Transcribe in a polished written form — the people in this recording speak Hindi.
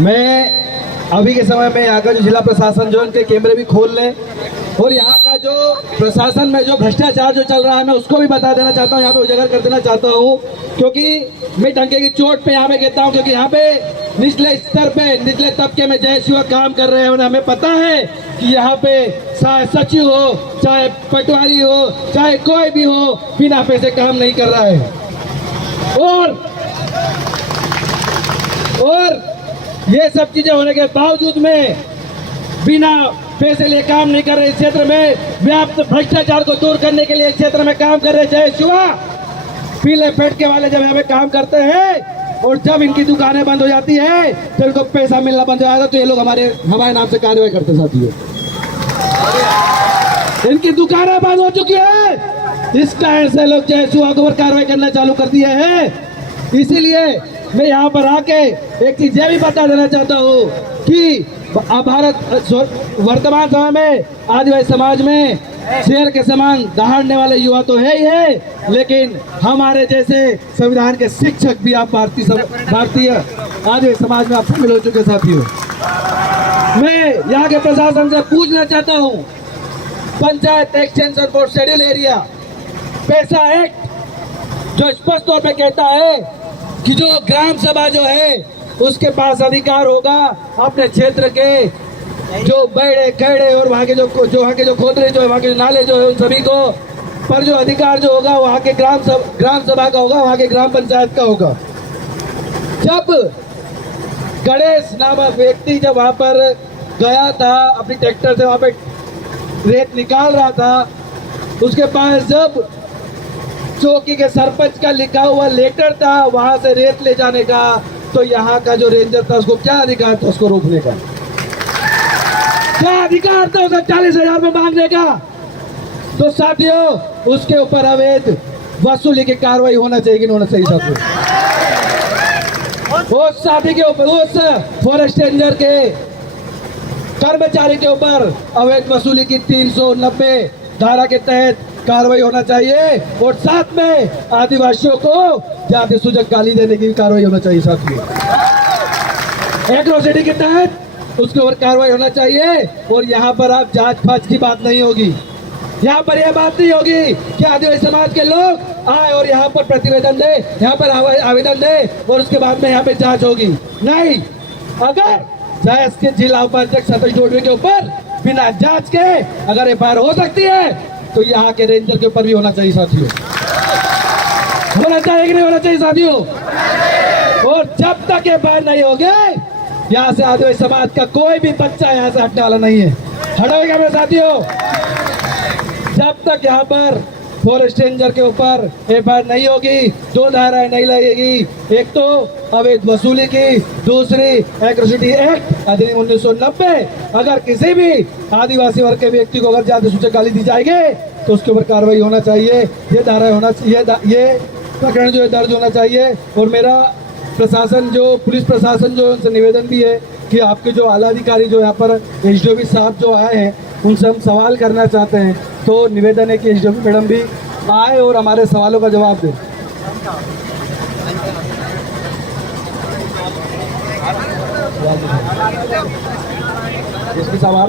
मैं अभी के समय में यहाँ का जो जिला प्रशासन जो उनके कैमरे भी खोल लें और यहाँ का जो प्रशासन में जो भ्रष्टाचार जो चल रहा है मैं उसको भी बता देना चाहता हूँ, यहाँ पे उजागर कर देना चाहता हूँ, क्योंकि मैं डंके की चोट पे यहाँ पे कहता हूँ, क्योंकि यहाँ पे निचले स्तर पे निचले तबके में जय शिव काम कर रहे हैं और हमें पता है कि यहाँ पे चाहे सचिव हो, चाहे पटवारी हो, चाहे कोई भी हो, बिना पैसे काम नहीं कर रहा है। और ये सब चीजें होने के बावजूद में बिना पैसे लिए काम नहीं कर रहे, इस क्षेत्र में व्याप्त भ्रष्टाचार को दूर करने के लिए इस क्षेत्र में काम कर रहे जय शिवा पीले फेटके वाले जब हमें काम करते हैं और जब इनकी दुकानें बंद हो जाती है तो इनको पैसा मिलना बंद हो जाता तो ये लोग हमारे नाम से कार्रवाई करते साथियों। इनकी दुकानें बंद हो चुकी है, इस कारण से लोग जय शिवा के ऊपर कार्रवाई करना चालू कर दिए हैं। इसीलिए मैं यहाँ पर आके एक चीज ये भी बता देना चाहता हूँ कि भारत वर्तमान समय में आदिवासी समाज में शेर के समान दहाड़ने वाले युवा तो है ही है, लेकिन हमारे जैसे संविधान के शिक्षक भी आप भारतीय आदिवासी समाज में आप शामिल हो चुके साथियों। मैं यहाँ के प्रशासन से पूछना चाहता हूँ, panchayat extension for schedule area पैसा एक्ट जो स्पष्ट तौर पे कहता है कि जो ग्राम सभा जो है उसके पास अधिकार होगा अपने क्षेत्र के जो बेड़े कैड़े और वहाँ के जो खोदरे जो है, वहाँ के नाले जो है, उन सभी को पर जो अधिकार जो होगा वहाँ के ग्राम सभा का होगा, वहाँ के ग्राम पंचायत का होगा। जब गणेश नामक व्यक्ति जब वहाँ पर गया था अपनी ट्रैक्टर से वहाँ पे रेत निकाल रहा था, उसके पास जब चौकी के सरपंच का लिखा हुआ लेटर था वहां से रेत ले जाने का, तो यहाँ का जो रेंजर था उसको क्या अधिकार था उसको रोकने का? क्या अधिकार था उसे 40,000 में मांगने का? तो साथियों उसके ऊपर अवैध वसूली की कार्रवाई होना चाहिए कि नहीं होना चाहिए साथियों? उस साथी के ऊपर, उस फॉरेस्ट रेंजर के कर्मचारी के ऊपर अवैध वसूली की 390 धारा के तहत कार्रवाई होना चाहिए और साथ में आदिवासियों को जाति सूचक गाली देने की कार्रवाई होना चाहिए साथियों। एट्रोसिटी के तहत उसके ऊपर कार्रवाई होना चाहिए। और यहाँ पर आप जांच फांच की बात नहीं होगी, यहाँ पर यह बात नहीं होगी कि आदिवासी समाज के लोग आए और यहाँ पर प्रतिवेदन दे, यहाँ पर आवेदन दे और उसके बाद में यहाँ पे जांच होगी। नहीं, अगर चाहे इसके जिला उपाध्यक्ष सतीश डोडवे के ऊपर बिना जांच के अगर FIR हो सकती है तो यहाँ के रेंजर के ऊपर भी होना चाहिए साथियों। होना चाहिए कि नहीं होना चाहिए साथियों? और जब तक FIR नहीं होंगे यहाँ से आदिवासी समाज का कोई भी बच्चा यहाँ से हटने वाला नहीं है। हटाएगा मेरे साथियों, जब तक यहाँ पर फॉरेस्ट रेंजर के ऊपर FIR नहीं होगी, 2 धाराएं नहीं लगेगी, एक तो अवैध वसूली की, दूसरी एट्रोसिटी एक्ट अधिनियम 1990। अगर किसी भी आदिवासी वर्ग के व्यक्ति को अगर जाति सूचक गाली दी जाएगी तो उसके ऊपर कार्रवाई होना चाहिए, ये धारा होना चाहिए, ये प्रकरण जो है दर्ज होना चाहिए। और मेरा प्रशासन जो पुलिस प्रशासन जो उनसे निवेदन भी है कि आपके जो आला अधिकारी जो यहाँ पर SDO साहब जो आए हैं उनसे हम सवाल करना चाहते हैं, तो निवेदन है कि SDO मैडम भी आए और हमारे सवालों का जवाब दें। इसके सवाल